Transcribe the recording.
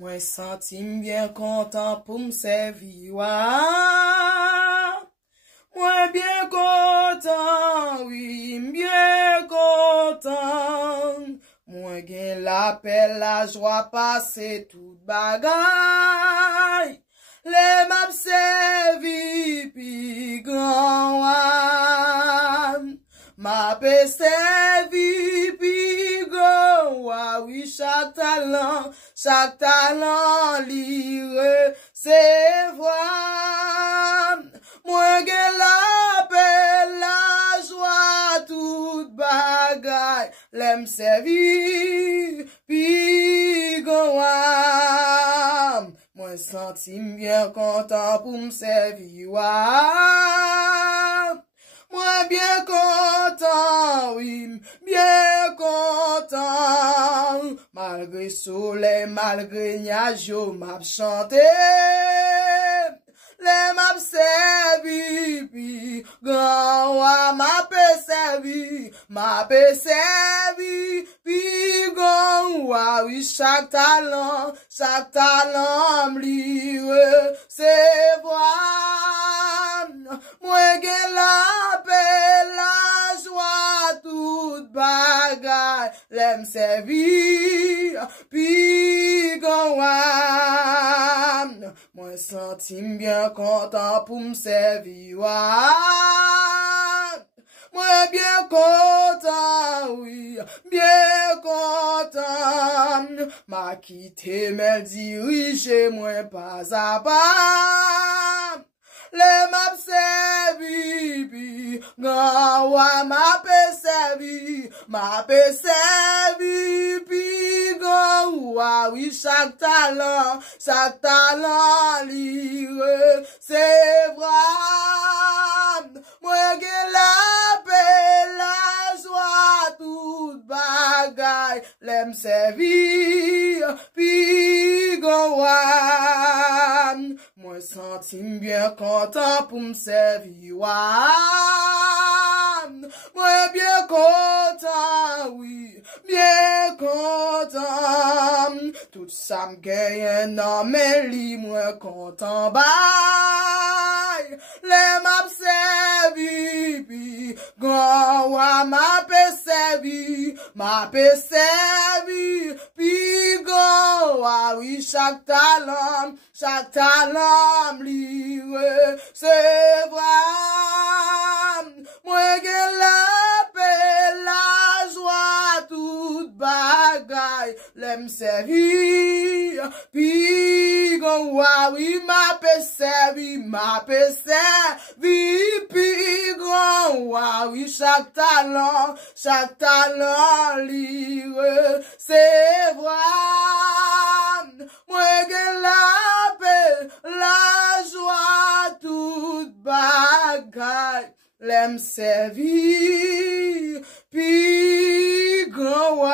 Moi sentim bien content pour me servir. Moi bien content, oui, bien content. Moi gen la paix, la joie, passer toute bagaille. Les map servi pi grand wan. Ma paix servi pi grand wan. Oui, chaque talent li recevoir. Moi gen la paix, la joie, toute bagaille. L'aime servir, pi gwan. Moi sentim bien content pour me servir. Moi bien content, oui, bien content. Malgré soleil, malgré nuage, yo m'a chanté. Les m'a servi, pi grand m'a servi, pi grand oui, chaque talent m'li recevoir. Moi gen la paix, la joie, toute bagaille, l'aime servir, pi grand. Moi sentim bien content pour me servir. Moi bien content, oui, bien content. M'a quitté, me dirige, moi pas à pas. Les m'a servi, pi grand m'a servi, pi grand oui, chaque talent li recevoir. Moi gen la paix, la joie, toute bagaille, l'aime servir, pi grand. Moi sentim bien content pour me servir. Moi bien content, oui, bien content. Tout ça me gagne, non, mais li, moi content, bye. Les m'a servi, pi grand, m'a servi, pi grand, oui, chaque talent li recevoir. Moi gen la paix, la joie, toute bagaille, l'aime servir, pi grand, oui, m'a servi, pi grand, oui, chaque talent li recevoir. Moi gen la paix, la joie, toute bagaille, l'aime servir, pi grand.